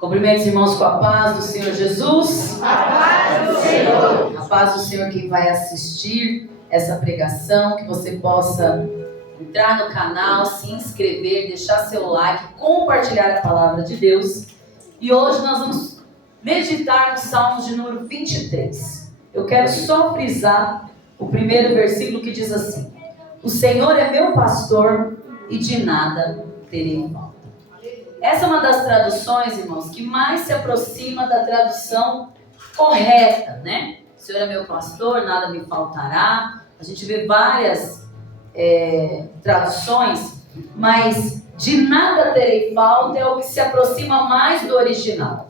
Cumprimento os irmãos com a paz do Senhor Jesus. A paz do Senhor. A paz do Senhor quem vai assistir essa pregação, que você possa entrar no canal, se inscrever, deixar seu like, compartilhar a palavra de Deus. E hoje nós vamos meditar no Salmos de número 23. Eu quero só frisar o primeiro versículo que diz assim: o Senhor é meu pastor e de nada terei falta. Essa é uma das traduções, irmãos, que mais se aproxima da tradução correta, né? O Senhor é meu pastor, nada me faltará. A gente vê várias traduções, mas de nada terei falta é o que se aproxima mais do original.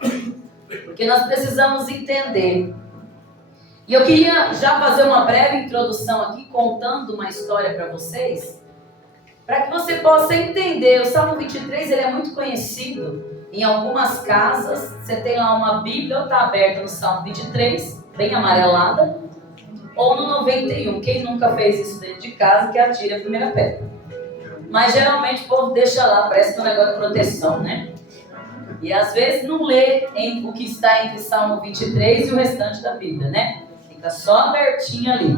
Porque nós precisamos entender. E eu queria já fazer uma breve introdução aqui, contando uma história para vocês, para que você possa entender. O Salmo 23 ele é muito conhecido em algumas casas. Você tem lá uma Bíblia, ou está aberta no Salmo 23, bem amarelada, ou no 91. Quem nunca fez isso dentro de casa, que atire a primeira pedra. Mas geralmente o povo deixa lá, parece que é um negócio de proteção, né? E às vezes não lê o que está entre Salmo 23 e o restante da Bíblia, né? Fica só abertinho ali.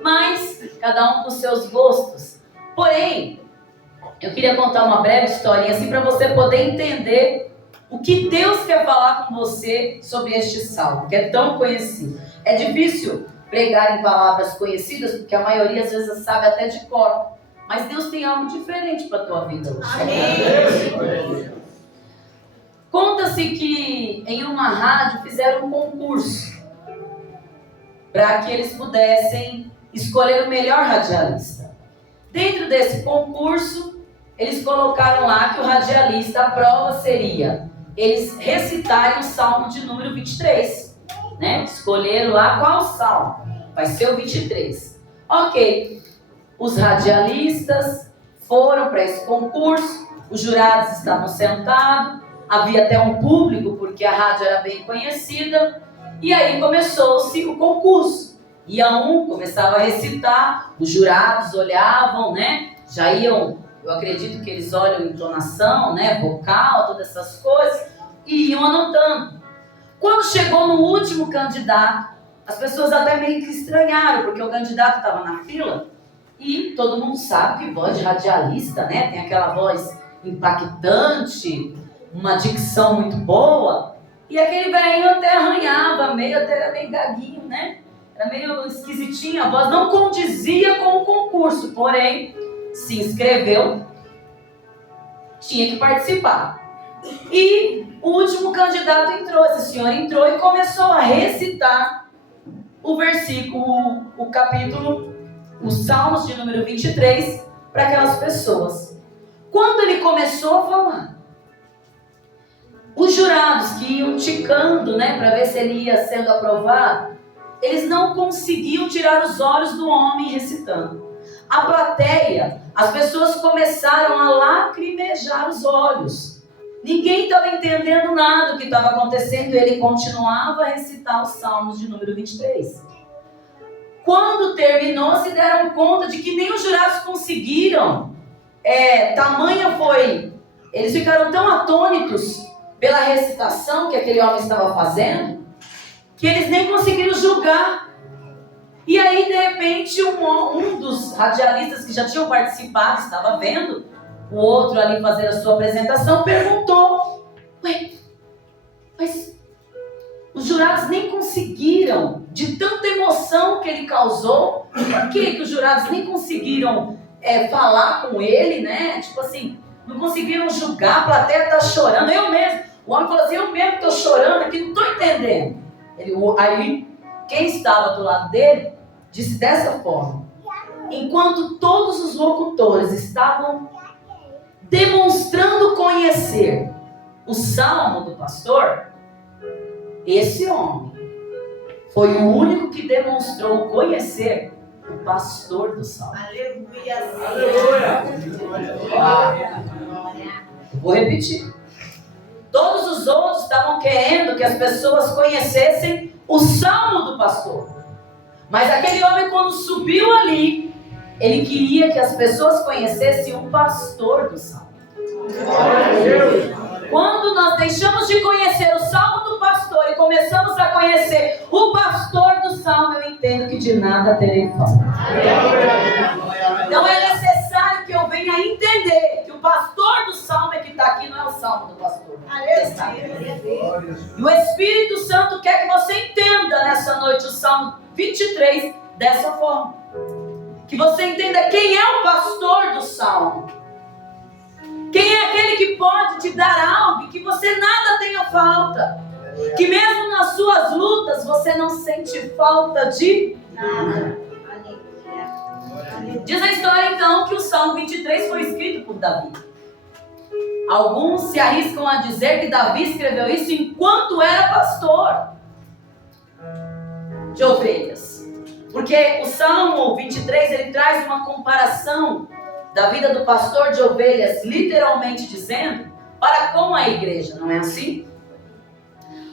Mas cada um com seus gostos. Porém, eu queria contar uma breve historinha assim para você poder entender o que Deus quer falar com você sobre este salmo, que é tão conhecido. É difícil pregar em palavras conhecidas, porque a maioria às vezes sabe até de cor. Mas Deus tem algo diferente para a tua vida hoje. Amém. Conta-se que em uma rádio fizeram um concurso para que eles pudessem escolher o melhor radialista. Dentro desse concurso, eles colocaram lá que o radialista, a prova seria eles recitarem o Salmo de número 23, né? Escolheram lá qual salmo, vai ser o 23. Ok, os radialistas foram para esse concurso, os jurados estavam sentados, havia até um público, porque a rádio era bem conhecida, e aí começou-se o concurso. Ia um, começava a recitar, os jurados olhavam, né? Já iam, eu acredito que eles olham entonação, né? Vocal, todas essas coisas, e iam anotando. Quando chegou no último candidato, as pessoas até meio que estranharam, porque o candidato estava na fila, e todo mundo sabe que voz de radialista, né? Tem aquela voz impactante, uma dicção muito boa, e aquele velhinho até arranhava, era meio gaguinho, né? Era meio esquisitinho, a voz não condizia com o concurso, porém, se inscreveu, tinha que participar. E o último candidato entrou, esse senhor entrou e começou a recitar o versículo, o capítulo, os Salmos de número 23, para aquelas pessoas. Quando ele começou a falar, os jurados que iam ticando, né, para ver se ele ia sendo aprovado, eles não conseguiam tirar os olhos do homem recitando. A plateia, as pessoas começaram a lacrimejar os olhos. Ninguém estava entendendo nada do que estava acontecendo. Ele continuava a recitar os Salmos de número 23. Quando terminou, se deram conta de que nem os jurados conseguiram. Tamanha foi... Eles ficaram tão atônitos pela recitação que aquele homem estava fazendo, que eles nem conseguiram julgar. E aí, de repente, um dos radialistas que já tinham participado, estava vendo o outro ali fazer a sua apresentação, perguntou: ué, mas os jurados nem conseguiram, de tanta emoção que ele causou, por que os jurados nem conseguiram falar com ele, né? Tipo assim, não conseguiram julgar, a plateia está chorando, eu mesmo. O homem falou assim: eu mesmo estou chorando aqui, não estou entendendo. Aí, quem estava do lado dele, disse dessa forma: enquanto todos os locutores estavam demonstrando conhecer o salmo do pastor, esse homem foi o único que demonstrou conhecer o pastor do salmo. Aleluia! Vou repetir. Todos os outros estavam querendo que as pessoas conhecessem o salmo do pastor. Mas aquele homem, quando subiu ali, ele queria que as pessoas conhecessem o pastor do salmo. Quando nós deixamos de conhecer começamos a conhecer o pastor do salmo, eu entendo que de nada terei falta. Então é necessário que eu venha entender que o pastor do salmo é que está aqui, não é o salmo do pastor. E o Espírito Santo quer que você entenda nessa noite o salmo 23 dessa forma. Que você entenda quem é o pastor do salmo. Quem é aquele que pode te dar algo e que você nada tenha falta. Que mesmo nas suas lutas você não sente falta de nada. Diz a história então que o Salmo 23 foi escrito por Davi. Alguns se arriscam a dizer que Davi escreveu isso enquanto era pastor de ovelhas. Porque o Salmo 23 ele traz uma comparação da vida do pastor de ovelhas, literalmente dizendo, para com a igreja, não é assim?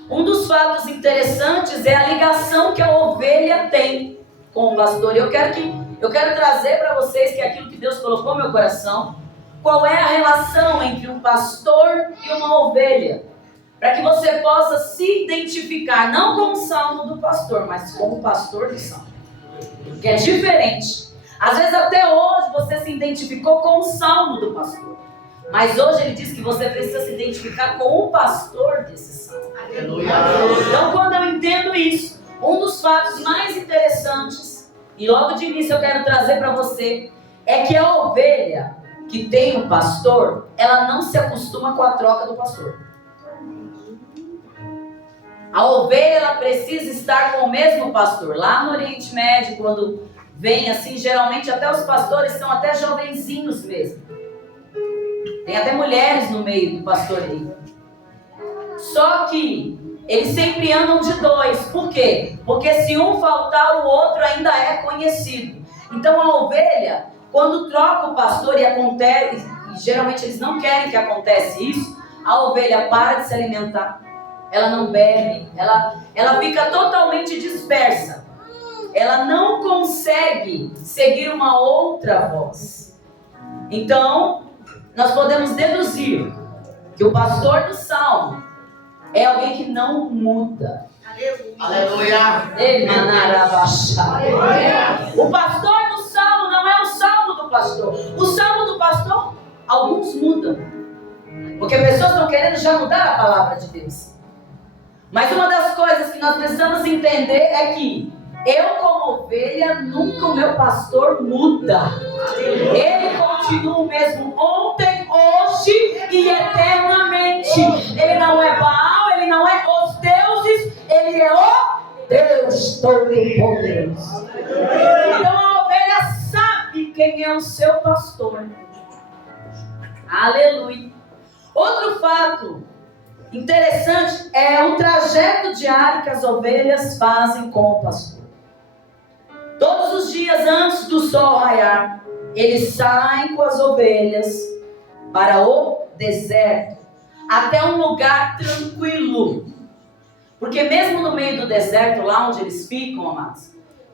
Um dos fatos interessantes é a ligação que a ovelha tem com o pastor. Eu quero trazer para vocês que é aquilo que Deus colocou no meu coração. Qual é a relação entre um pastor e uma ovelha? Para que você possa se identificar, não com o salmo do pastor, mas com o pastor do salmo. Que é diferente. Às vezes até hoje você se identificou com o salmo do pastor. Mas hoje ele diz que você precisa se identificar com o pastor desse salmo. Então quando eu entendo isso, um dos fatos mais interessantes, e logo de início eu quero trazer para você, é que a ovelha que tem um pastor, ela não se acostuma com a troca do pastor. A ovelha ela precisa estar com o mesmo pastor. Lá no Oriente Médio, quando vem assim, geralmente até os pastores são até jovenzinhos mesmo. Tem até mulheres no meio do pastoreio. Só que eles sempre andam de dois. Por quê? Porque se um faltar, o outro ainda é conhecido. Então a ovelha, quando troca o pastor e acontece, e geralmente eles não querem que aconteça isso, a ovelha para de se alimentar. Ela não bebe, ela fica totalmente dispersa. Ela não consegue seguir uma outra voz. Então, nós podemos deduzir que o pastor do salmo é alguém que não muda. Aleluia. O pastor do salmo não é o salmo do pastor. O salmo do pastor, alguns mudam. Porque pessoas estão querendo já mudar a palavra de Deus. Mas uma das coisas que nós precisamos entender é que eu, como ovelha, nunca o meu pastor muda. Ele continua o mesmo ontem, hoje e eternamente. Ele não é Baal, ele não é os deuses, ele é o Deus Todo-Poderoso. Então a ovelha sabe quem é o seu pastor. Aleluia. Outro fato interessante é o trajeto diário que as ovelhas fazem com o pastor. Todos os dias antes do sol raiar, eles saem com as ovelhas para o deserto, até um lugar tranquilo. Porque mesmo no meio do deserto, lá onde eles ficam, amados,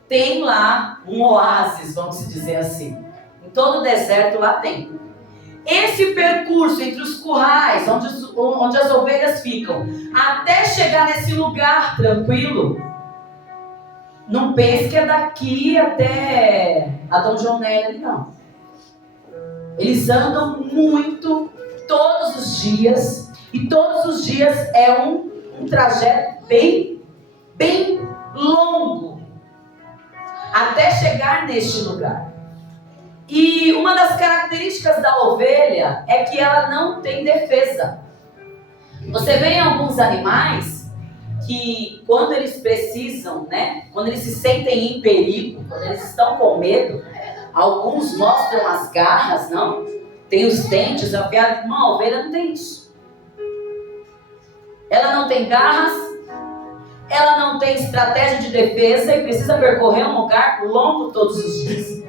tem lá um oásis, vamos dizer assim. Em todo o deserto lá tem. Esse percurso entre os currais, onde as ovelhas ficam, até chegar nesse lugar tranquilo, não pense que é daqui até a Dom João Nery, não. Eles andam muito, todos os dias, e todos os dias é um trajeto bem longo, até chegar neste lugar. E uma das características da ovelha é que ela não tem defesa. Você vê em alguns animais que quando eles precisam, quando eles se sentem em perigo, quando eles estão com medo, alguns mostram as garras, não? Tem os dentes afiados. Uma ovelha não tem isso. Ela não tem garras, ela não tem estratégia de defesa e precisa percorrer um lugar longo todos os dias.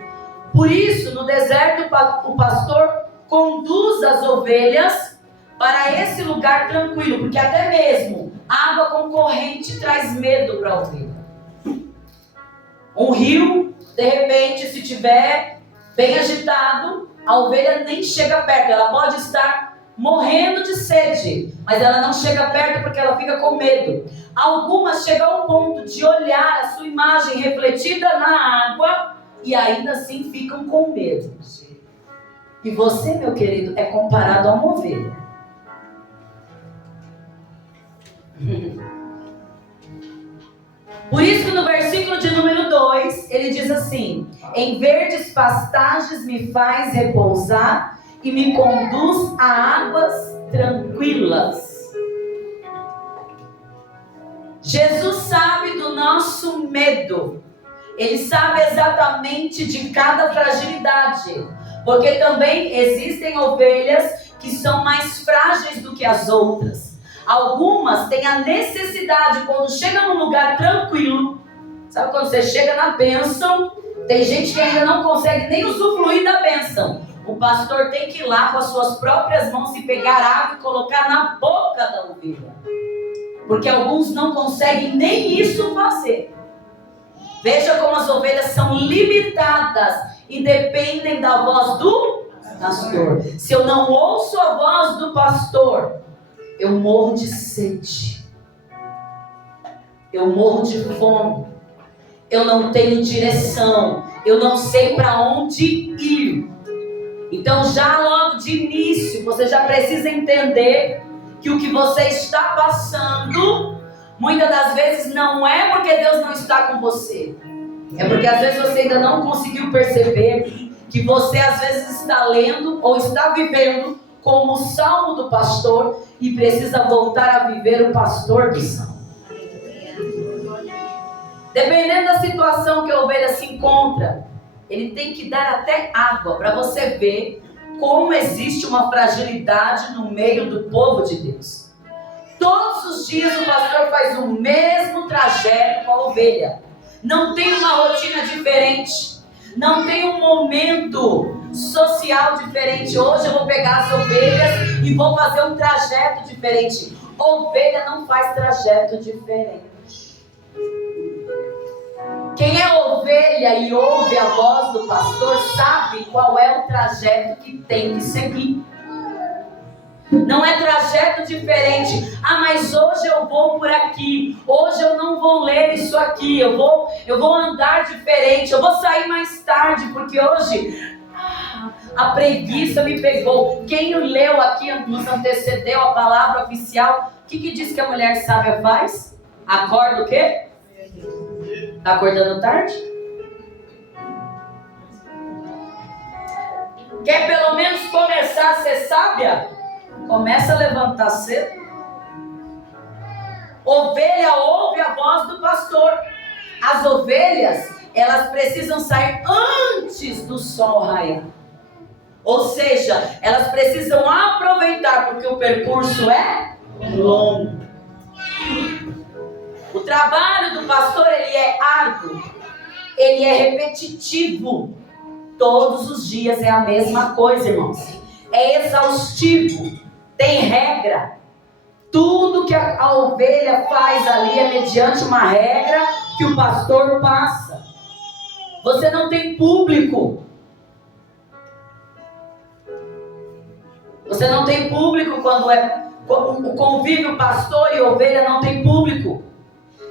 Por isso, no deserto, o pastor conduz as ovelhas para esse lugar tranquilo, porque até mesmo água com corrente traz medo para a ovelha. Um rio, de repente, se tiver bem agitado, a ovelha nem chega perto, ela pode estar morrendo de sede, mas ela não chega perto porque ela fica com medo. Algumas chegam ao ponto de olhar a sua imagem refletida na água e ainda assim ficam com medo. E você, meu querido, é comparado a uma ovelha. Por isso que no versículo de número 2, ele diz assim: em verdes pastagens me faz repousar e me conduz a águas tranquilas. Jesus sabe do nosso medo. Ele sabe exatamente de cada fragilidade. Porque também existem ovelhas que são mais frágeis do que as outras. Algumas têm a necessidade, quando chega num lugar tranquilo, sabe quando você chega na bênção, tem gente que ainda não consegue nem usufruir da bênção. O pastor tem que ir lá com as suas próprias mãos e pegar água e colocar na boca da ovelha. Porque alguns não conseguem nem isso fazer. Veja como as ovelhas são limitadas e dependem da voz do pastor. Se eu não ouço a voz do pastor, eu morro de sede. Eu morro de fome. Eu não tenho direção. Eu não sei para onde ir. Então já logo de início, você já precisa entender que o que você está passando, muitas das vezes não é porque Deus não está com você. É porque às vezes você ainda não conseguiu perceber que você às vezes está lendo ou está vivendo como o salmo do pastor e precisa voltar a viver o pastor do salmo. Dependendo da situação que a ovelha se encontra, ele tem que dar até água para você ver como existe uma fragilidade no meio do povo de Deus. Todos os dias o pastor faz o mesmo trajeto com a ovelha. Não tem uma rotina diferente. Não tem um momento social diferente. Hoje eu vou pegar as ovelhas e vou fazer um trajeto diferente. Ovelha não faz trajeto diferente. Quem é ovelha e ouve a voz do pastor sabe qual é o trajeto que tem que seguir. Não é trajeto diferente. Ah, mas hoje eu vou por aqui. Hoje eu não vou ler isso aqui. Eu vou andar diferente. Eu vou sair mais tarde porque hoje a preguiça me pegou. Quem leu aqui, nos antecedeu a palavra oficial, o que diz que a mulher sábia faz? Acorda o quê? Está acordando tarde? Quer pelo menos começar a ser sábia? Começa a levantar cedo. Ovelha ouve a voz do pastor. As ovelhas, elas precisam sair antes do sol raiar. Ou seja, elas precisam aproveitar, porque o percurso é longo. O trabalho do pastor, ele é árduo, ele é repetitivo. Todos os dias é a mesma coisa, irmãos. É exaustivo, tem regra. Tudo que a ovelha faz ali é mediante uma regra que o pastor passa. Você não tem público. Você não tem público quando o convívio pastor e ovelha não tem público.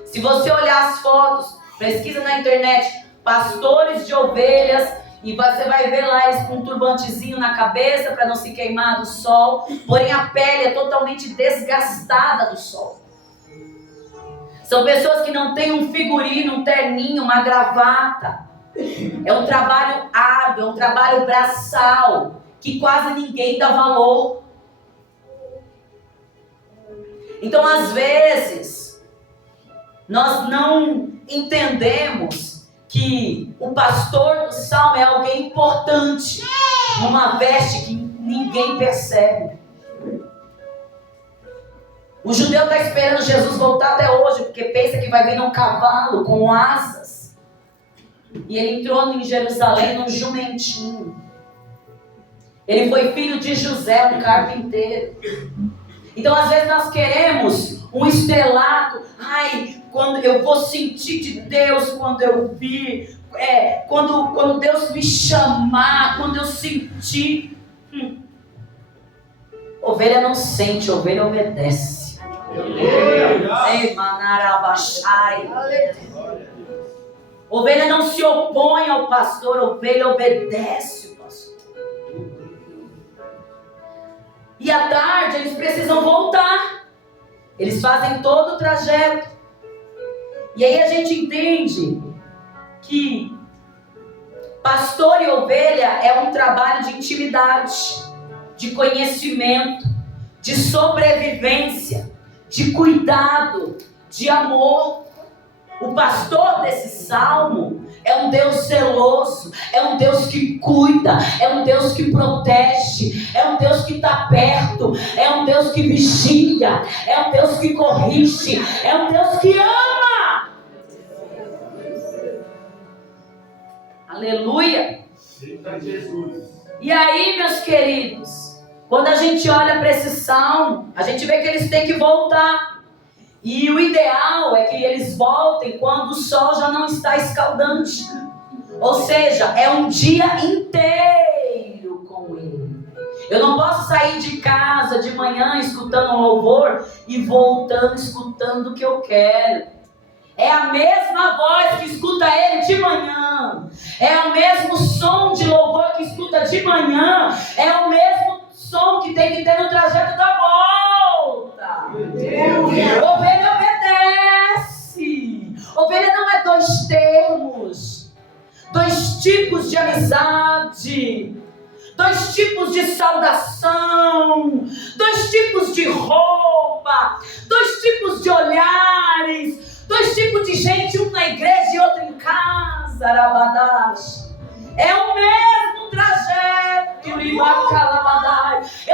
Se você olhar as fotos, pesquisa na internet, pastores de ovelhas, e você vai ver lá eles com um turbantezinho na cabeça para não se queimar do sol, porém a pele é totalmente desgastada do sol. São pessoas que não têm um figurino, um terninho, uma gravata. É um trabalho árduo, é um trabalho braçal, que quase ninguém dá valor. Então às vezes nós não entendemos que o pastor do salmo é alguém importante, numa veste que ninguém percebe. O judeu está esperando Jesus voltar até hoje, porque pensa que vai vir num cavalo com asas. E ele entrou em Jerusalém num jumentinho. Ele foi filho de José, um carpinteiro. Então às vezes nós queremos um estrelato. Ai, quando eu vou sentir de Deus quando eu vir, quando Deus me chamar, quando eu sentir. Ovelha não sente, ovelha obedece. Ei, manarabachai. Ovelha não se opõe ao pastor, ovelha obedece o pastor. E à tarde eles precisam voltar. Eles fazem todo o trajeto. E aí a gente entende que pastor e ovelha é um trabalho de intimidade, de conhecimento, de sobrevivência, de cuidado, de amor. O pastor desse salmo é um Deus zeloso, é um Deus que cuida, é um Deus que protege, é um Deus que está perto, é um Deus que vigia, é um Deus que corrige, é um Deus que ama. Aleluia! E aí, meus queridos, quando a gente olha para esse salmo, a gente vê que eles têm que voltar. E o ideal é que eles voltem quando o sol já não está escaldante. Ou seja, é um dia inteiro com ele. Eu não posso sair de casa de manhã escutando um louvor e voltando escutando o que eu quero. É a mesma voz que escuta ele de manhã. É o mesmo som de louvor que escuta de manhã. É o mesmo som que tem que ter no trajeto da volta. Ovelha obedece. Ovelha não é dois termos, dois tipos de amizade, dois tipos de saudação, dois tipos de roupa, dois tipos de olhares, dois tipos de gente, um na igreja e outro em casa. Arabadash. É o mesmo trajeto. Eu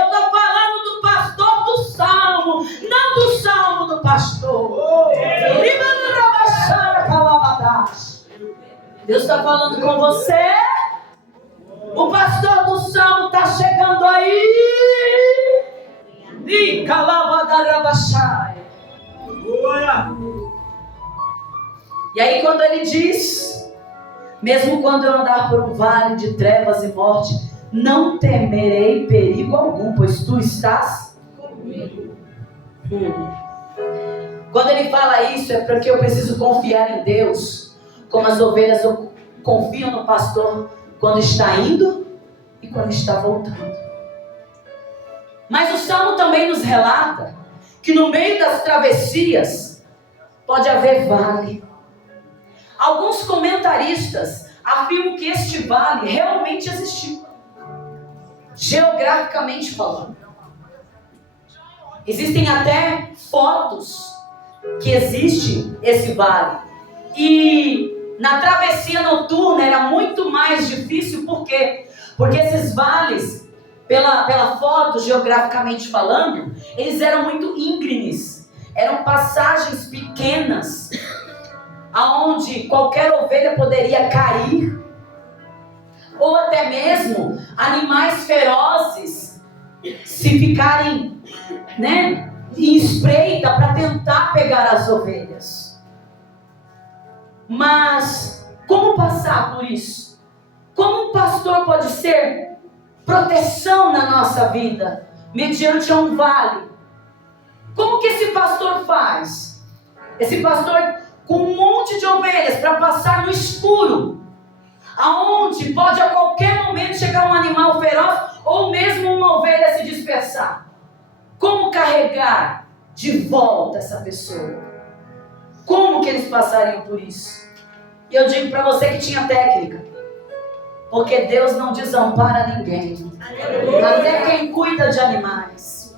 estou falando do pastor do salmo, não do salmo do pastor. Deus está falando com você. O pastor do salmo está chegando aí. E aí quando ele diz: mesmo quando eu andar por um vale de trevas e morte, não temerei perigo algum, pois tu estás comigo. Quando ele fala isso, é porque eu preciso confiar em Deus, como as ovelhas confiam no pastor quando está indo e quando está voltando. Mas o Salmo também nos relata que no meio das travessias pode haver vale. Alguns comentaristas afirmam que este vale realmente existiu, geograficamente falando. Existem até fotos que existe esse vale. E na travessia noturna era muito mais difícil, por quê? Porque esses vales, pela foto, geograficamente falando, eles eram muito íngremes, eram passagens pequenas, aonde qualquer ovelha poderia cair, ou até mesmo animais ferozes, se ficarem, em espreita para tentar pegar as ovelhas. Mas como passar por isso? Como um pastor pode ser proteção na nossa vida mediante um vale? Como que esse pastor faz? Esse pastor com um monte de ovelhas para passar no escuro, aonde pode a qualquer momento chegar um animal feroz ou mesmo uma ovelha se dispersar. Como carregar de volta essa pessoa? Como que eles passariam por isso? E eu digo para você que tinha técnica, porque Deus não desampara ninguém, até quem cuida de animais.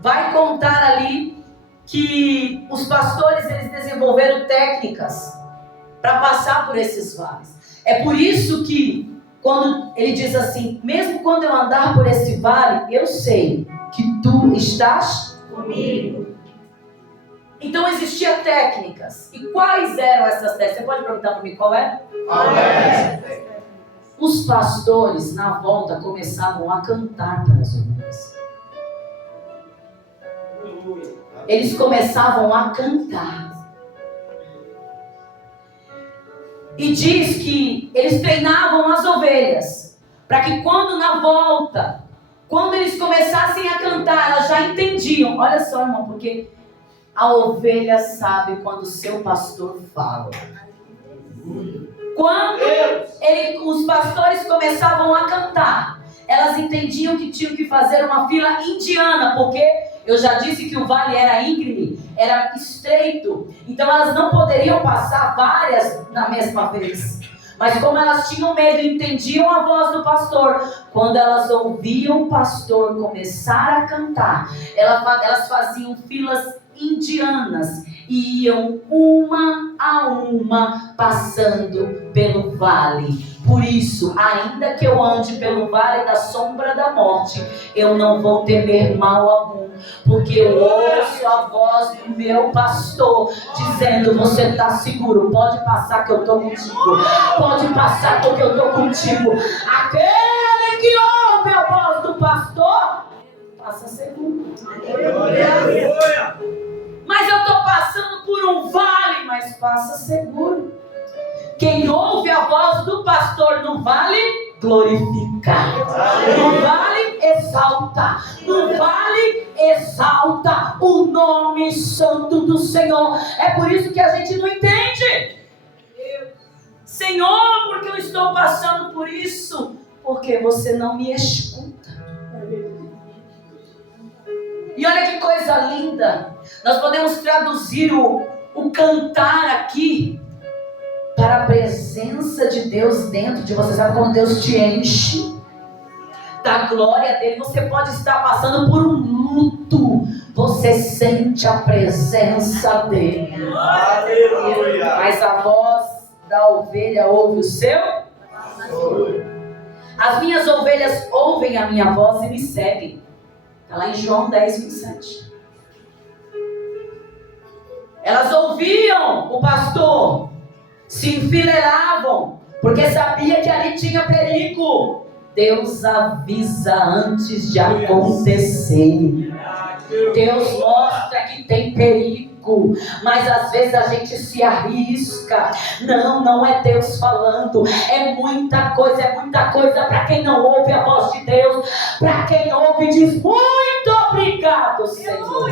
Vai contar ali que os pastores, eles desenvolveram técnicas para passar por esses vales. É por isso que quando ele diz assim: mesmo quando eu andar por esse vale, eu sei que tu estás comigo. Então existiam técnicas. E quais eram essas técnicas? Você pode perguntar para mim qual é? Os pastores na volta começavam a cantar para as ovelhas. Eles começavam a cantar. E diz que eles treinavam as ovelhas para que quando na volta, quando eles começassem a cantar, elas já entendiam. Olha só, irmão, porque a ovelha sabe quando o seu pastor fala. Quando os pastores começavam a cantar, elas entendiam que tinham que fazer uma fila indiana, porque eu já disse que o vale era íngreme, era estreito, então elas não poderiam passar várias na mesma vez. Mas como elas tinham medo e entendiam a voz do pastor, quando elas ouviam o pastor começar a cantar, elas faziam filas indianas e iam uma a uma passando pelo vale. Por isso, ainda que eu ande pelo vale da sombra da morte, eu não vou temer mal algum, porque eu ouço a voz do meu pastor dizendo: você está seguro, pode passar que eu estou contigo, pode passar porque eu estou contigo. Aquele que ouve a voz do pastor passa seguro. Mas eu estou passando por um vale, mas passa seguro. Quem ouve a voz do pastor no vale, glorifica. No vale, exalta. No vale, exalta o nome santo do Senhor. É por isso que a gente não entende. Senhor, porque eu estou passando por isso? Porque você não me escuta. E olha que coisa linda. Nós podemos traduzir o cantar aqui para a presença de Deus dentro de você. Sabe quando Deus te enche da glória dele? Você pode estar passando por um luto, você sente a presença dele. Aleluia. Mas a voz da ovelha ouve o seu pastor. As minhas ovelhas ouvem a minha voz e me seguem. Está lá em João 10, 27. Elas ouviam o pastor, se enfileiravam, porque sabia que ali tinha perigo. Deus avisa antes de acontecer. Deus mostra que tem perigo, mas às vezes a gente se arrisca. Não é Deus falando. É muita coisa para quem não ouve a voz de Deus. Para quem ouve, diz: muito obrigado, Senhor.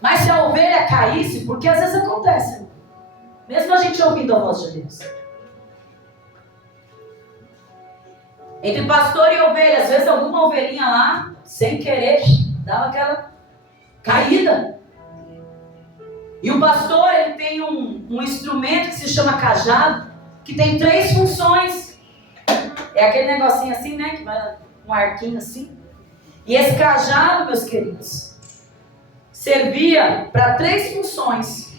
Mas se a ovelha caísse, porque às vezes acontece, mesmo a gente ouvindo a voz de Deus, entre pastor e ovelha, às vezes alguma ovelhinha lá, sem querer, dava aquela caída. E o pastor, ele tem um instrumento que se chama cajado, que tem 3 funções. É aquele negocinho assim, né, que vai um arquinho assim. E esse cajado, meus queridos, servia para 3 funções.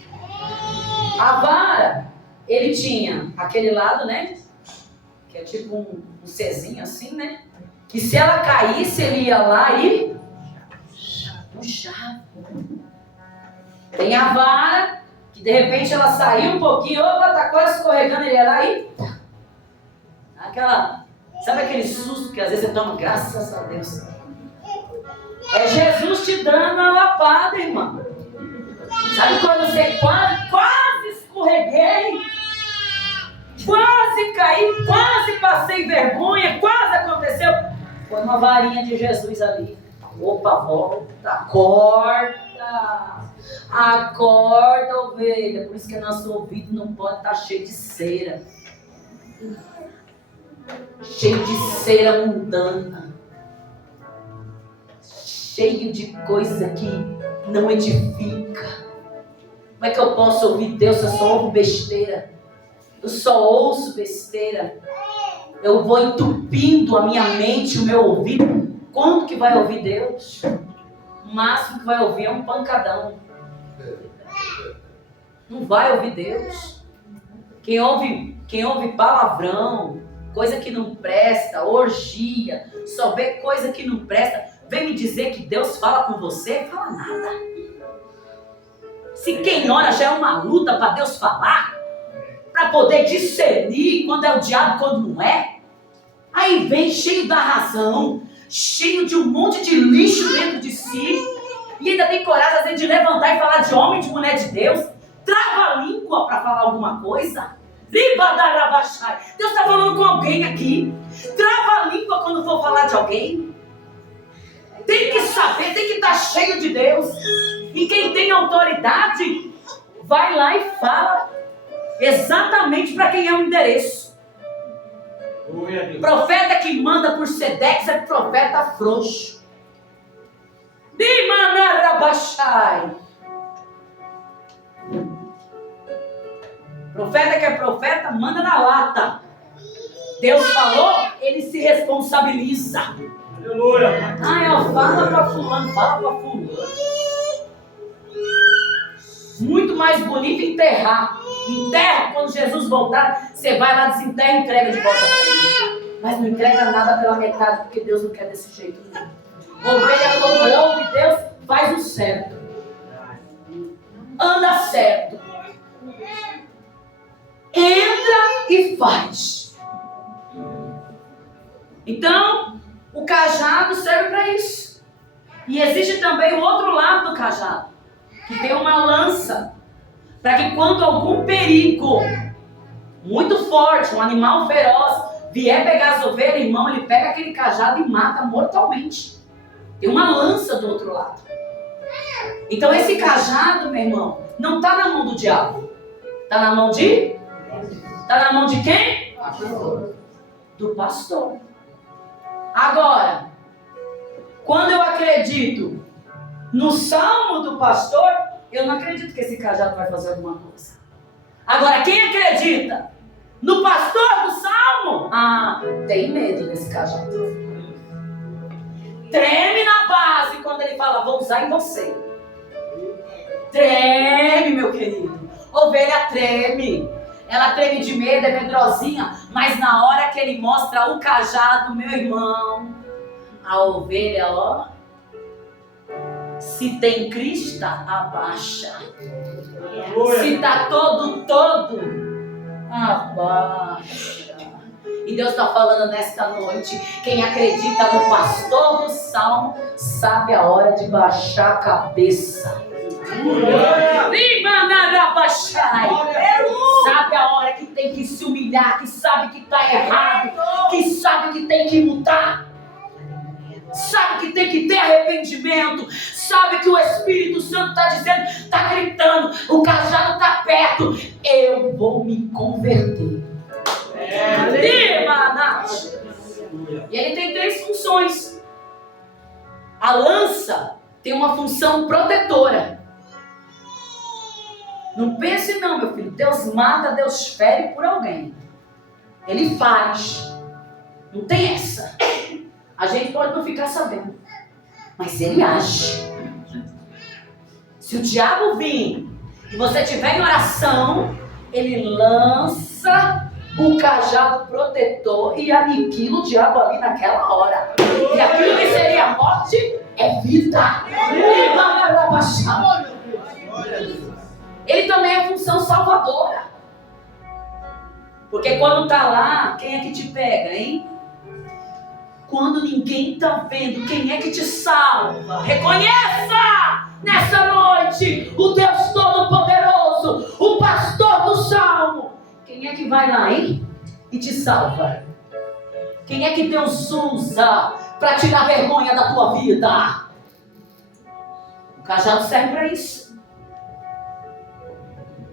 A vara, ele tinha aquele lado, né, que é tipo um Czinho assim, né, que se ela caísse, ele ia lá e puxava. Tem a vara, que de repente ela saiu um pouquinho, opa, tá quase escorregando, ele ia lá e aquela, sabe aquele susto que às vezes você toma? Graças a Deus. É Jesus te dando a lapada, irmão. Sabe quando você quase escorreguei, quase caí, quase passei vergonha, quase aconteceu? Foi uma varinha de Jesus ali. Opa, volta, acorda, ovelha. Por isso que nosso ouvido não pode estar cheio de cera. Cheio de cera mundana. Cheio de coisa que não edifica. Como é que eu posso ouvir Deus se eu só ouvo besteira? Eu só ouço besteira. Eu vou entupindo a minha mente, o meu ouvido. Quando que vai ouvir Deus? O máximo que vai ouvir é um pancadão. Não vai ouvir Deus. Quem ouve palavrão, coisa que não presta, orgia, só vê coisa que não presta, vem me dizer que Deus fala com você? Fala nada. Se quem ora já é uma luta para Deus falar, para poder discernir quando é o diabo e quando não é. Aí vem cheio da razão, cheio de um monte de lixo dentro de si, e ainda tem coragem às vezes de levantar e falar de homem, de mulher de Deus, trava a língua para falar alguma coisa. Deus está falando com alguém aqui. Trava a língua quando for falar de alguém. Tem que saber, tem que estar cheio de Deus. E quem tem autoridade, vai lá e fala exatamente para quem é o endereço. Profeta que manda por Sedex é profeta frouxo. Profeta que é profeta, manda na lata. Deus falou, ele se responsabiliza. Aleluia. Fala para fulano, fala para fulano. Muito mais bonito enterrar. Enterra, quando Jesus voltar, você vai lá, desenterra e entrega de volta para ele. Mas não entrega nada pela metade, porque Deus não quer desse jeito. Ovelha, quando ouve Deus, faz o certo. Anda certo. Entra e faz. Então, o cajado serve para isso. E existe também o outro lado do cajado, que tem uma lança, para que quando algum perigo muito forte, um animal feroz, vier pegar as ovelhas, irmão, ele pega aquele cajado e mata mortalmente. Tem uma lança do outro lado. Então esse cajado, meu irmão, não está na mão do diabo. Está na mão de? Está na mão de quem? Pastor. Do pastor. Agora, quando eu acredito no salmo do pastor, eu não acredito que esse cajado vai fazer alguma coisa. Agora, quem acredita no pastor do salmo, tem medo desse cajado. Treme na base quando ele fala, vou usar em você. Treme, meu querido. Ovelha treme. Ela treme de medo, é medrosinha, mas na hora que ele mostra o cajado, meu irmão, a ovelha, se tem crista, abaixa. Se tá todo, abaixa. E Deus está falando nesta noite, quem acredita no pastor do salmo, sabe a hora de baixar a cabeça. Sabe a hora que tem que se humilhar, que sabe que está errado, que sabe que tem que mudar, sabe que tem que ter arrependimento, sabe que o Espírito Santo está dizendo, está gritando, o cajado está perto, eu vou me converter. E ele tem 3 funções. A lança tem uma função protetora. Não pense não, meu filho. Deus mata, Deus fere por alguém. Ele faz. Não tem essa. A gente pode não ficar sabendo. Mas ele age. Se o diabo vir e você estiver em oração, ele lança o cajado protetor e aniquila o diabo ali naquela hora. E aquilo que seria morte é vida. Ele também é função salvadora. Porque quando está lá, quem é que te pega, hein? Quando ninguém está vendo, quem é que te salva? Reconheça nessa noite o Deus Todo-Poderoso, o pastor do salmo. Quem é que vai lá, hein? E te salva? Quem é que Deus usa para tirar vergonha da tua vida? O cajado serve para isso.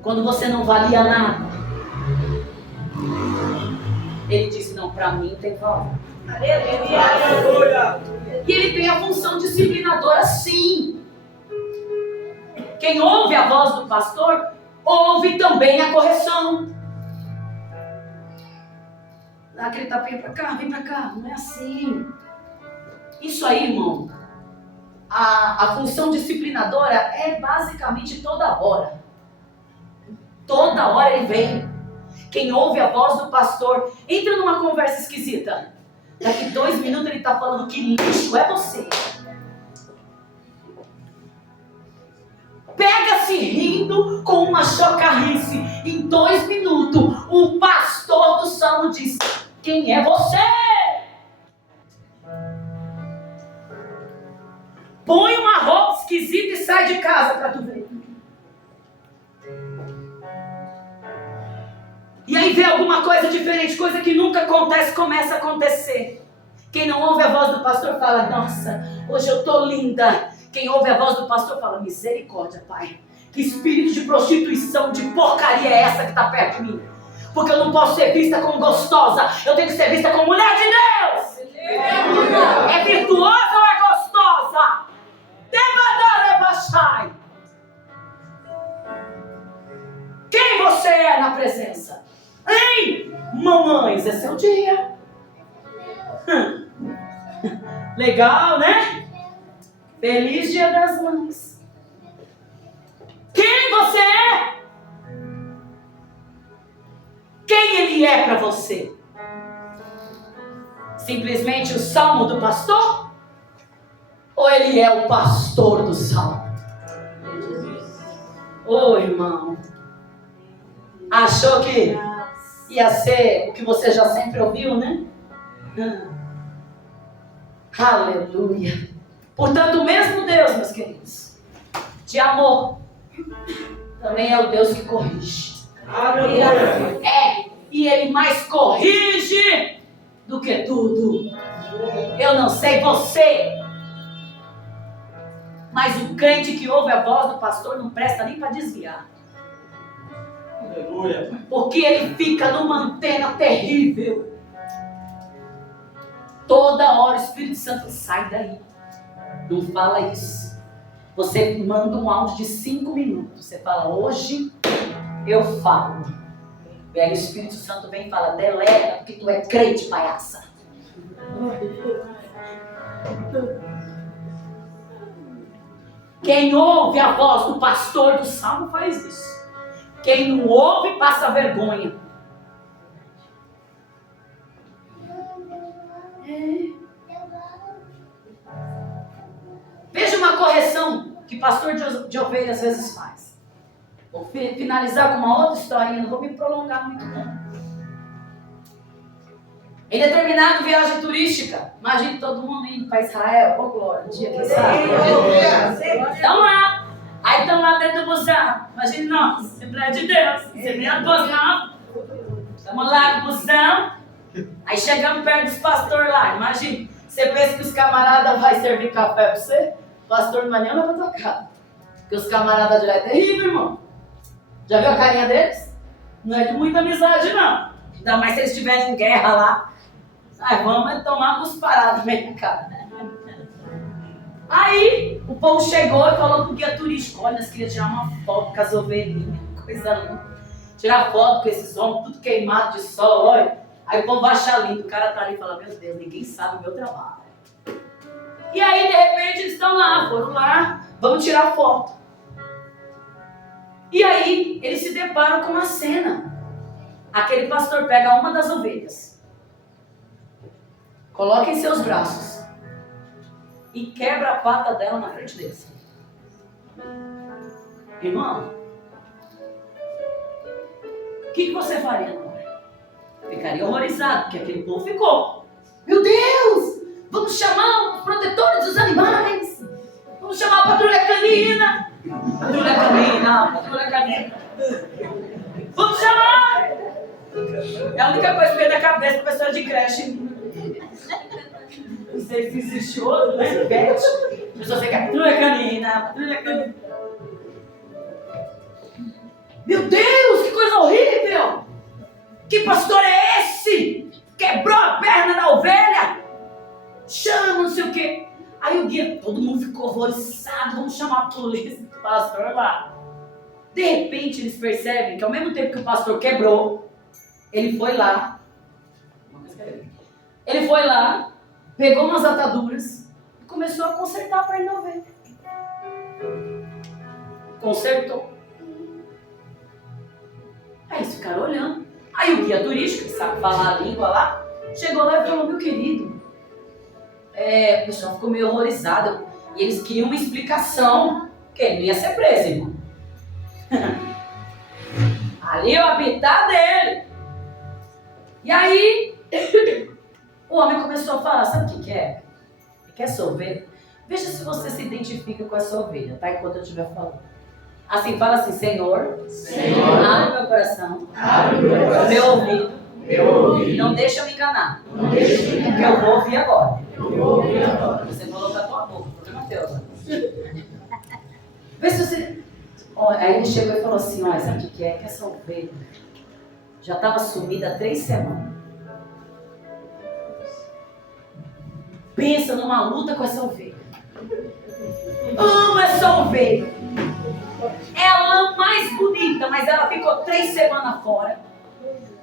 Quando você não valia nada, ele disse, não, para mim tem valor. Aleluia. E ele tem a função disciplinadora, sim. Quem ouve a voz do pastor, ouve também a correção. Dá aquele tapinha para cá, vem para cá, não é assim. Isso aí, irmão, a função disciplinadora é basicamente toda hora. Toda hora ele vem. Quem ouve a voz do pastor entra numa conversa esquisita. Daqui 2 minutos ele está falando que lixo é você. Pega-se rindo com uma chocarrice. Em 2 minutos o pastor do salmo diz, quem é você? Põe uma roupa esquisita e sai de casa para tu ver. E aí vê alguma coisa diferente, coisa que nunca acontece, começa a acontecer. Quem não ouve a voz do pastor fala, nossa, hoje eu tô linda. Quem ouve a voz do pastor fala, misericórdia, pai. Que espírito de prostituição, de porcaria é essa que está perto de mim? Porque eu não posso ser vista como gostosa, eu tenho que ser vista como mulher de Deus. É virtuosa ou é gostosa? Debadar. Quem você é na presença? Hein? Mamães, esse é o dia. Legal, né? Feliz Dia das Mães. Quem você é? Quem ele é para você? Simplesmente o salmo do pastor? Ou ele é o pastor do salmo? Ô irmão, achou que ia ser o que você já sempre ouviu, né? Aleluia. Portanto, o mesmo Deus, meus queridos, de amor, também é o Deus que corrige. Aleluia. E ele mais corrige do que tudo. Eu não sei você, mas o crente que ouve a voz do pastor não presta nem para desviar. Aleluia. Porque ele fica numa antena terrível. Toda hora o Espírito Santo sai daí. Não fala isso. Você manda um áudio de 5 minutos. Você fala, hoje eu falo. E aí o Espírito Santo vem e fala, deleta, porque tu é crente, palhaça. Quem ouve a voz do pastor do salmo faz isso. Quem não ouve passa vergonha. Veja uma correção que pastor de ovelha às vezes faz. Vou finalizar com uma outra historinha, não vou me prolongar muito não. Em determinada viagem turística, imagine todo mundo indo para Israel, ô glória, um dia quem sabe. Estão lá, aí estão lá dentro do busão, imagine nós, Assembleia de Deus, Assembleia do Busão, estamos lá com o busão, aí chegamos perto dos pastores lá, imagine, você pensa que os camaradas vão servir café para você? O pastor não vai nem olhar para tua cara, porque os camaradas de lá é terrível, irmão. Já viu a carinha deles? Não é de muita amizade não, ainda mais se eles estiverem em guerra lá. Ai, vamos tomar uns parados mesmo, cara. Aí, o povo chegou e falou pro guia turístico, olha, nós queríamos tirar uma foto com as ovelhinhas, coisa linda. Tirar foto com esses homens, tudo queimado de sol, olha. Aí o povo vai achar lindo, o cara tá ali e fala, meu Deus, ninguém sabe o meu trabalho. E aí, de repente, eles estão lá, foram lá, vamos tirar foto. E aí, eles se deparam com uma cena. Aquele pastor pega uma das ovelhas, coloca em seus braços e quebra a pata dela na frente deles. Irmão, o que você faria na hora? Ficaria horrorizado, porque aquele povo ficou. Meu Deus, vamos chamar os protetores dos animais. Vamos chamar a patrulha canina. Patrulha canina. Vamos chamar. É a única coisa que vem da cabeça da pessoa de creche. Não sei se existe outro, né? Pet. A pessoa fica, patrulha canina. Meu Deus, que coisa horrível! Que pastor é esse? Quebrou a perna da ovelha? Chama, não sei o quê. Aí o guia, todo mundo ficou horrorizado, vamos chamar a polícia do pastor lá. De repente eles percebem que ao mesmo tempo que o pastor quebrou, ele foi lá, pegou umas ataduras e começou a consertar a perna da ovelha. Consertou. Aí eles ficaram olhando. Aí o guia turístico, que sabe falar a língua lá, chegou lá e falou, meu querido, o pessoal ficou meio horrorizado. E eles queriam uma explicação, que ele não ia ser preso, irmão. Ali é o habitat dele. E aí, o homem começou a falar, sabe o que é? Ele quer essa ovelha? Veja se você se identifica com essa ovelha, tá? Enquanto eu estiver falando. Assim, fala assim, Senhor, Senhor, abre meu coração, abre meu coração, meu ouvido, meu ouvido, não deixa eu me enganar, não deixe me porque enganar, eu vou ouvir agora. eu vou ouvir agora. Você falou com a tua boca, porque Mateus. Vê se você... Aí ele chegou e falou assim, olha, sabe o que é? Que essa ovelha já estava sumida há 3 semanas. Pensa numa luta com essa ovelha. Amo essa ovelha. Ela é mais bonita, mas ela ficou 3 semanas fora.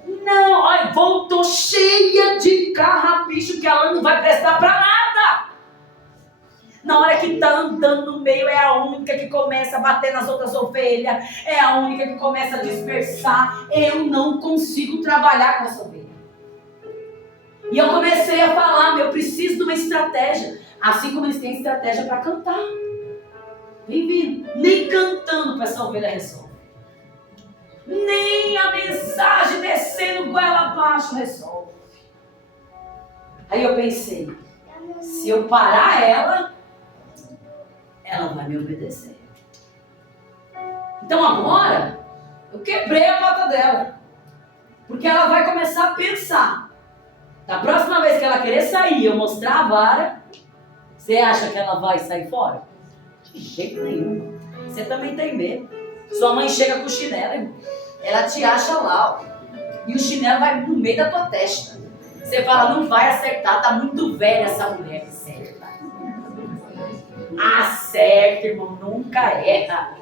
Não, olha, voltou cheia de carrapicho que ela não vai prestar pra nada. Na hora que tá andando no meio, é a única que começa a bater nas outras ovelhas. É a única que começa a dispersar. Eu não consigo trabalhar com essa ovelha. E eu comecei a falar, eu preciso de uma estratégia. Assim como eles têm estratégia para cantar. Vem vindo. Nem cantando para essa ovelha resolve. Nem a mensagem descendo goela abaixo resolve. Aí eu pensei, se eu parar ela vai me obedecer. Então agora, eu quebrei a pata dela. Porque ela vai começar a pensar. Da próxima vez que ela querer sair, eu mostrar a vara, você acha que ela vai sair fora? De jeito nenhum. Você também tem medo. Sua mãe chega com o chinelo, irmão. Ela te acha lá, ó. E o chinelo vai no meio da tua testa. Você fala, não vai acertar, tá muito velha essa mulher. Acerta. Acerta, irmão, nunca erra.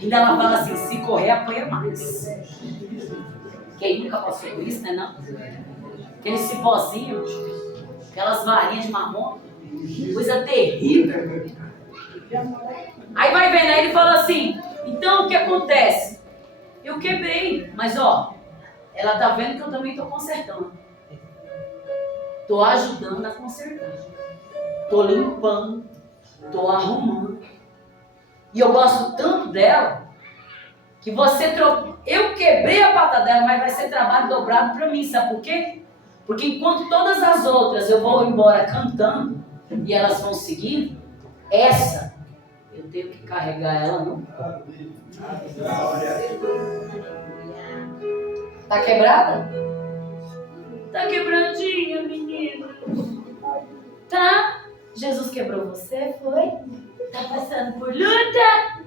Ainda ela fala assim, se correr, apanha mais. Quem nunca passou por isso, né não? Aquele cipózinho, aquelas varinhas de mamão, coisa terrível. Aí vai vendo, aí ele fala assim, então o que acontece? Eu quebrei, mas ó, ela tá vendo que eu também tô consertando. Tô ajudando a consertar. Tô limpando, tô arrumando. E eu gosto tanto dela, que você trocou. Eu quebrei a pata dela, mas vai ser trabalho dobrado pra mim, sabe por quê? Porque enquanto todas as outras eu vou embora cantando e elas vão seguindo, essa eu tenho que carregar ela no colo. Tá quebrada? Tá quebradinha, menina. Tá? Jesus quebrou você, foi? Tá passando por luta?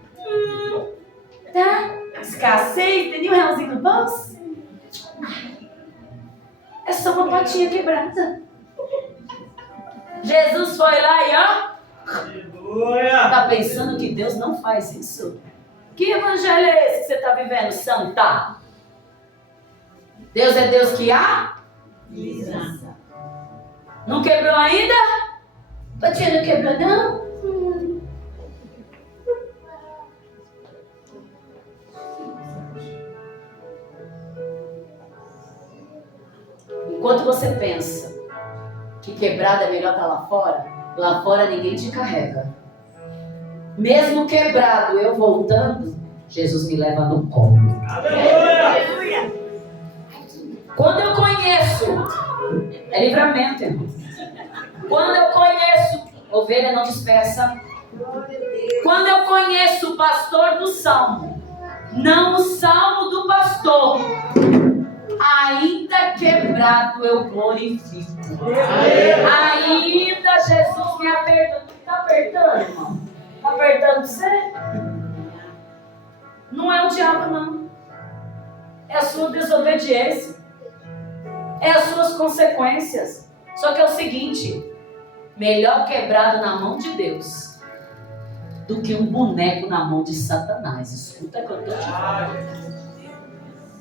Tá? Escassez? Tem um realzinho no bolso? É só uma patinha quebrada. Jesus foi lá e ó. Aleluia! Tá pensando que Deus não faz isso? Que evangelho é esse que você tá vivendo, santa? Deus é Deus que avisa. Não quebrou ainda? Patinha não quebrou não? Enquanto você pensa que quebrado é melhor estar lá fora ninguém te carrega. Mesmo quebrado, eu voltando, Jesus me leva no colo. Aleluia! Quando eu conheço, é livramento, irmão. Quando eu conheço, ovelha não dispersa. Quando eu conheço o pastor do salmo, não o salmo do pastor, ainda quebrado eu glorifico. Ainda Jesus me aperta. Tá apertando, irmão? Tá apertando você? Não é o diabo, não. É a sua desobediência. É as suas consequências. Só que é o seguinte, melhor quebrado na mão de Deus do que um boneco na mão de Satanás. Escuta o que eu tô te falando.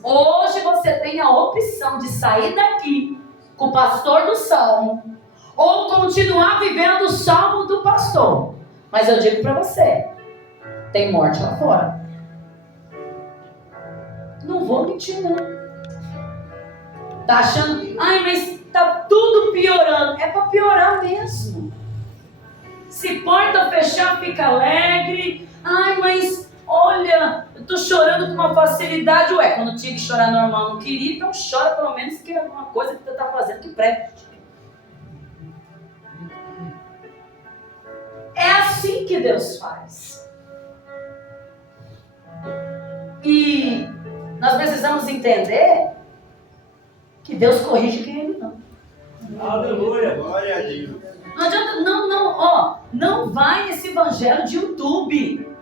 Hoje você tem a opção de sair daqui com o pastor do salmo ou continuar vivendo o salmo do pastor. Mas eu digo para você, tem morte lá fora. Não vou mentir não. Tá achando, ai, mas tá tudo piorando. É para piorar mesmo. Se porta fechar, fica alegre. Ai, mas olha, eu tô chorando com uma facilidade. Ué, quando tinha que chorar normal, não queria. Então chora pelo menos que é alguma coisa que tu tá fazendo que preste. É assim que Deus faz. precisamos entender que Deus corrige quem Ele não. Aleluia. Glória a Deus. Não adianta, não vai nesse evangelho de YouTube.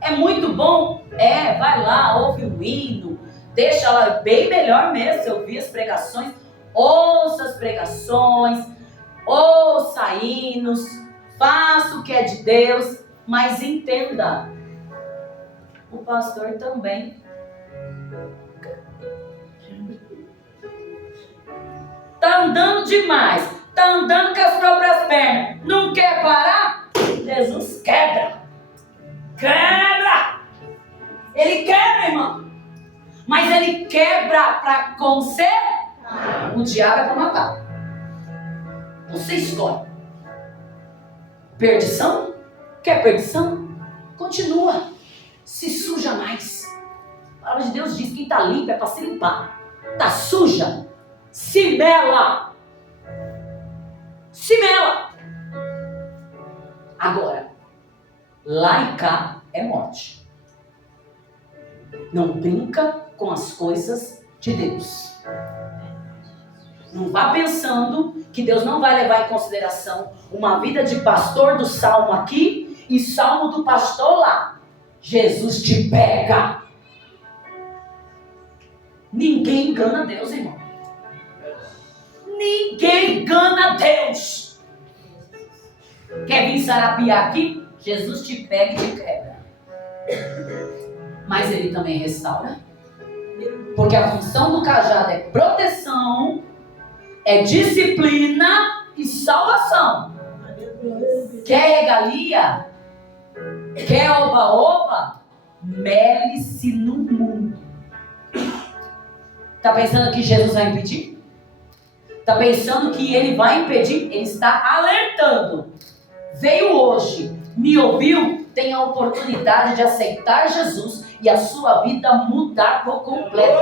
É muito bom? Vai lá, ouve o hino, deixa lá, bem melhor mesmo, você ouvir as pregações, ouça as pregações, ouça hinos, faça o que é de Deus, mas entenda, o pastor também está andando demais, está andando com as próprias pernas, não quer parar? Jesus quebra! Ele quebra, irmão, mas ele quebra para consertar. O diabo é para matar. Você escolhe. Perdição? Quer perdição? Continua. Se suja mais. A palavra de Deus diz: quem está limpo é para se limpar. Está suja? Se mela. Se mela. Agora, lá e cá é morte. Não brinca com as coisas de Deus. Não vá pensando que Deus não vai levar em consideração uma vida de pastor do salmo aqui e salmo do pastor lá. Jesus te pega. Ninguém engana Deus, irmão. Ninguém engana Deus. Quer vir sarapiar aqui? Jesus te pega e te quebra. Mas Ele também restaura. Porque a função do cajado é proteção, é disciplina e salvação. Quer regalia? Quer oba-oba? Mele-se no mundo. Está pensando que Jesus vai impedir? Está pensando que Ele vai impedir? Ele está alertando. Veio hoje, me ouviu, tem a oportunidade de aceitar Jesus e a sua vida mudar por completo.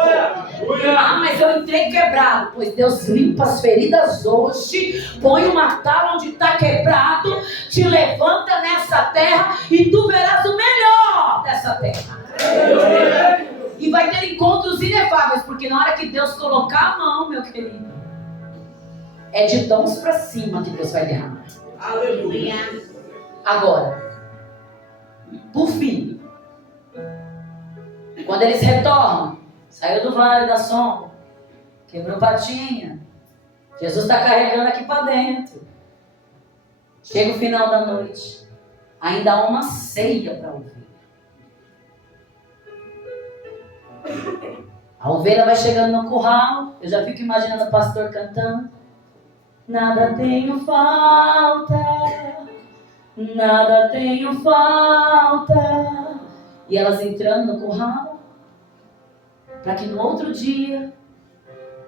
Mas eu entrei quebrado. Pois Deus limpa as feridas hoje, põe uma tábua onde está quebrado, te levanta nessa terra e tu verás o melhor dessa terra. E vai ter encontros inefáveis, porque na hora que Deus colocar a mão, meu querido, é de dons para cima que Deus vai derramar. Aleluia. Agora, por fim, quando eles retornam, saiu do vale da sombra, quebrou patinha, Jesus está carregando aqui para dentro. Chega o final da noite, ainda há uma ceia para a ovelha. A ovelha vai chegando no curral, eu já fico imaginando o pastor cantando: nada tenho falta, nada tenho falta. E elas entrando no curral, para que no outro dia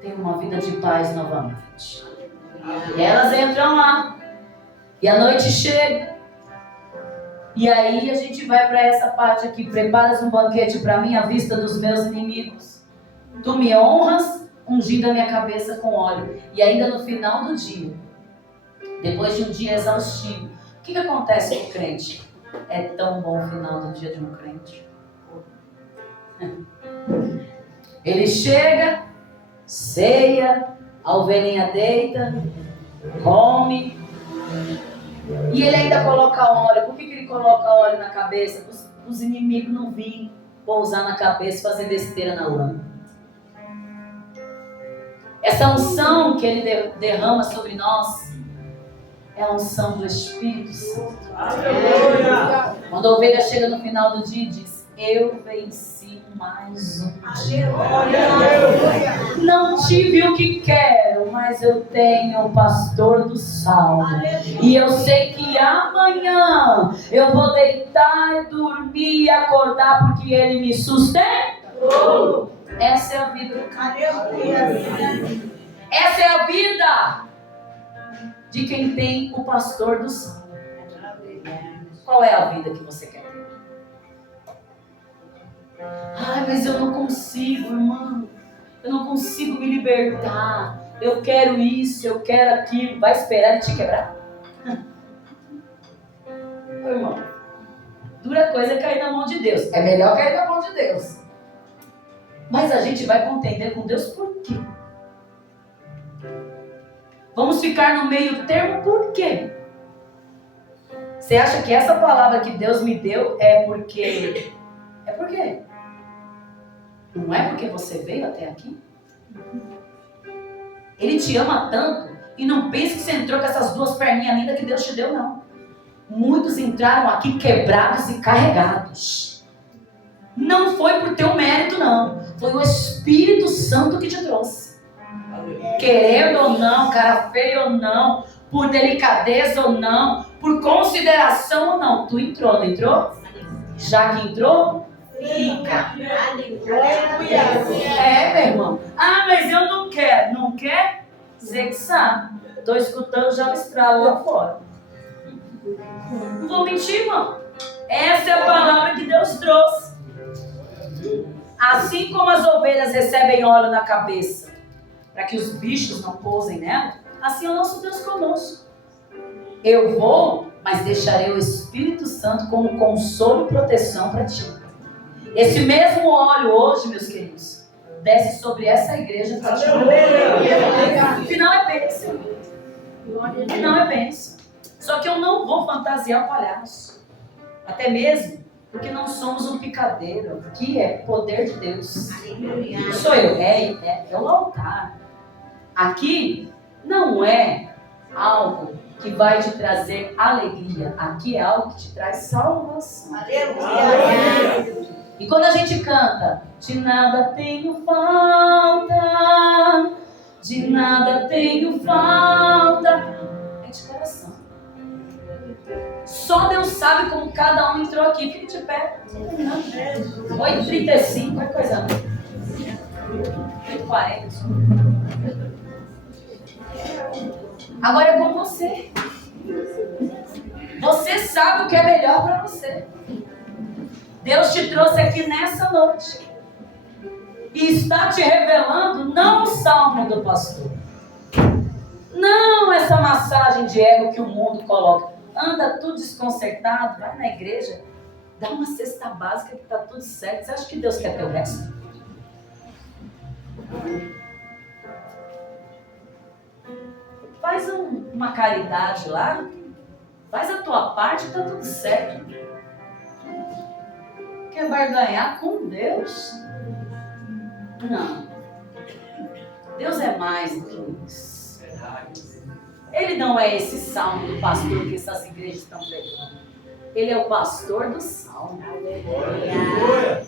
tenham uma vida de paz novamente. E elas entram lá, e a noite chega, e aí a gente vai para essa parte aqui: preparas um banquete para mim à vista dos meus inimigos. Tu me honras, ungindo a minha cabeça com óleo. E ainda no final do dia, depois de um dia exaustivo, o que acontece com o crente? É tão bom o final do dia de um crente. Ele chega, ceia, a ovelhinha deita, come, e ele ainda coloca óleo. Por que ele coloca óleo na cabeça? Para os inimigos não virem pousar na cabeça e fazer besteira na lama. Essa unção que Ele derrama sobre nós é a unção do Espírito Santo. Aleluia. Quando a ovelha chega no final do dia e diz: eu venci mais um dia. Não tive o que quero, mas eu tenho o pastor do salmo. E eu sei que amanhã eu vou deitar e dormir e acordar, porque Ele me sustenta. Essa é a vida do crente. Essa é a vida de quem tem o pastor do salmo. Qual é a vida que você quer ter? Ai, mas eu não consigo, irmão. Eu não consigo me libertar. Eu quero isso, eu quero aquilo. Vai esperar ele te quebrar? Ô, irmão, dura coisa é cair na mão de Deus. É melhor cair na mão de Deus. Mas a gente vai contender com Deus por quê? Vamos ficar no meio termo por quê? Você acha que essa palavra que Deus me deu é porque... É por quê? Não é porque você veio até aqui? Ele te ama tanto e não pense que você entrou com essas duas perninhas lindas que Deus te deu, não. Muitos entraram aqui quebrados e carregados. Não foi por teu mérito, não. Foi o Espírito Santo que te trouxe. Querendo ou não, cara feio ou não, por delicadeza ou não, por consideração ou não, tu entrou, não entrou? Já que entrou, fica. É, meu irmão. Ah, mas eu não quero. Não quer? Você que sabe. Estou escutando já o estralo lá fora. Não vou mentir, irmão. Essa é a palavra que Deus trouxe. Assim como as ovelhas recebem óleo na cabeça, para que os bichos não pousem nela, assim é o nosso Deus conosco. Eu vou, mas deixarei o Espírito Santo como consolo e proteção para ti. Esse mesmo óleo hoje, meus queridos, desce sobre essa igreja para ti. O final é bênção. O final é bênção. Só que eu não vou fantasiar o palhaço. Até mesmo porque não somos um picadeiro. Aqui é poder de Deus. Não sou eu, é o altar. Aqui não é algo que vai te trazer alegria. Aqui é algo que te traz salvação. E quando a gente canta, de nada tenho falta, de nada tenho falta, é de coração. Só Deus sabe como cada um entrou aqui. Fique de pé. 8h35, é coisa. 8h40. Agora é com você. Você sabe o que é melhor para você. Deus te trouxe aqui nessa noite e está te revelando não o salmo do pastor, não essa massagem de ego que o mundo coloca. Anda tudo desconcertado, vai na igreja, dá uma cesta básica que está tudo certo. Você acha que Deus quer ter o resto? Faz uma caridade lá, faz a tua parte e está tudo certo. Quer barganhar com Deus? Não. Deus é mais do que isso. Ele não é esse salmo do pastor que essas igrejas estão pregando. Ele é o pastor do salmo.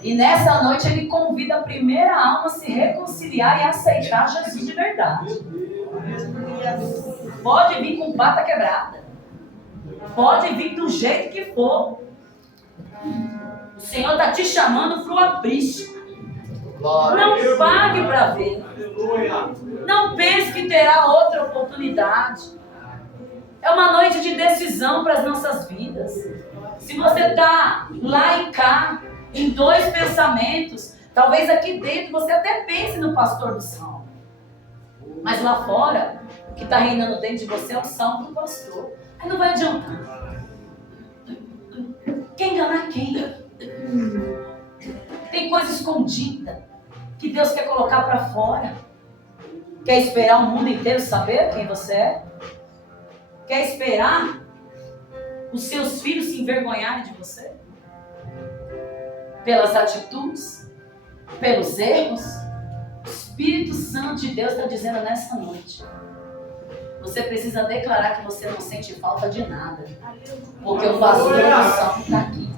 E nessa noite ele convida a primeira alma a se reconciliar e aceitar Jesus de verdade. Pode vir com pata quebrada. Pode vir do jeito que for. O Senhor está te chamando para o aprisco. Não pague para ver. Não pense que terá outra oportunidade. É uma noite de decisão para as nossas vidas. Se você está lá e cá, em dois pensamentos, talvez aqui dentro você até pense no pastor do salmo. Mas lá fora, o que está reinando dentro de você é o salmo do pastor. Aí não vai adiantar. Quer enganar quem? Tem coisa escondida que Deus quer colocar para fora. Quer esperar o mundo inteiro saber quem você é? Quer esperar os seus filhos se envergonharem de você? Pelas atitudes? Pelos erros? O Espírito Santo de Deus está dizendo nessa noite: você precisa declarar que você não sente falta de nada, porque o pastor do salmo está aqui.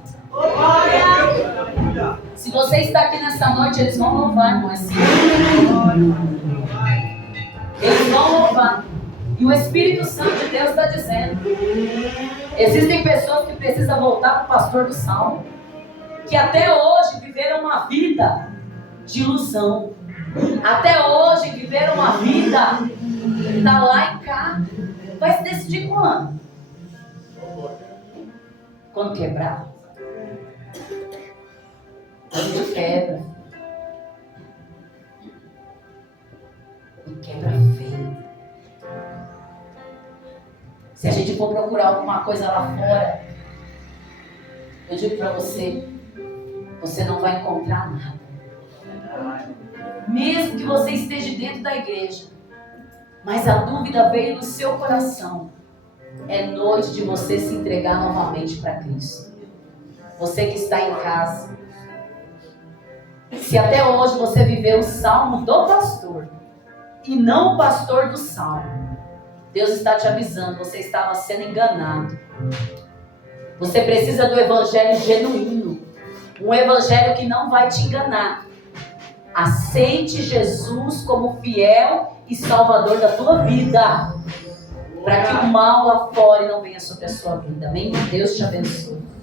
Se você está aqui nessa noite, eles vão louvar, irmão. Eles vão louvar. E o Espírito Santo de Deus está dizendo: existem pessoas que precisam voltar para o pastor do salmo, que até hoje viveram uma vida de ilusão, até hoje viveram uma vida da lá e cá. Vai se decidir quando? Quando quebrar? A gente quebra. E quebra feio. Se a gente for procurar alguma coisa lá fora, eu digo para você, você não vai encontrar nada. Mesmo que você esteja dentro da igreja, mas a dúvida veio no seu coração, é noite de você se entregar novamente para Cristo. Você que está em casa, se até hoje você viveu o salmo do pastor e não o pastor do salmo, Deus está te avisando, você estava sendo enganado. Você precisa do evangelho genuíno, um evangelho que não vai te enganar. Aceite Jesus como fiel e salvador da tua vida, para que o mal lá fora não venha sobre a sua vida. Amém? Deus te abençoe.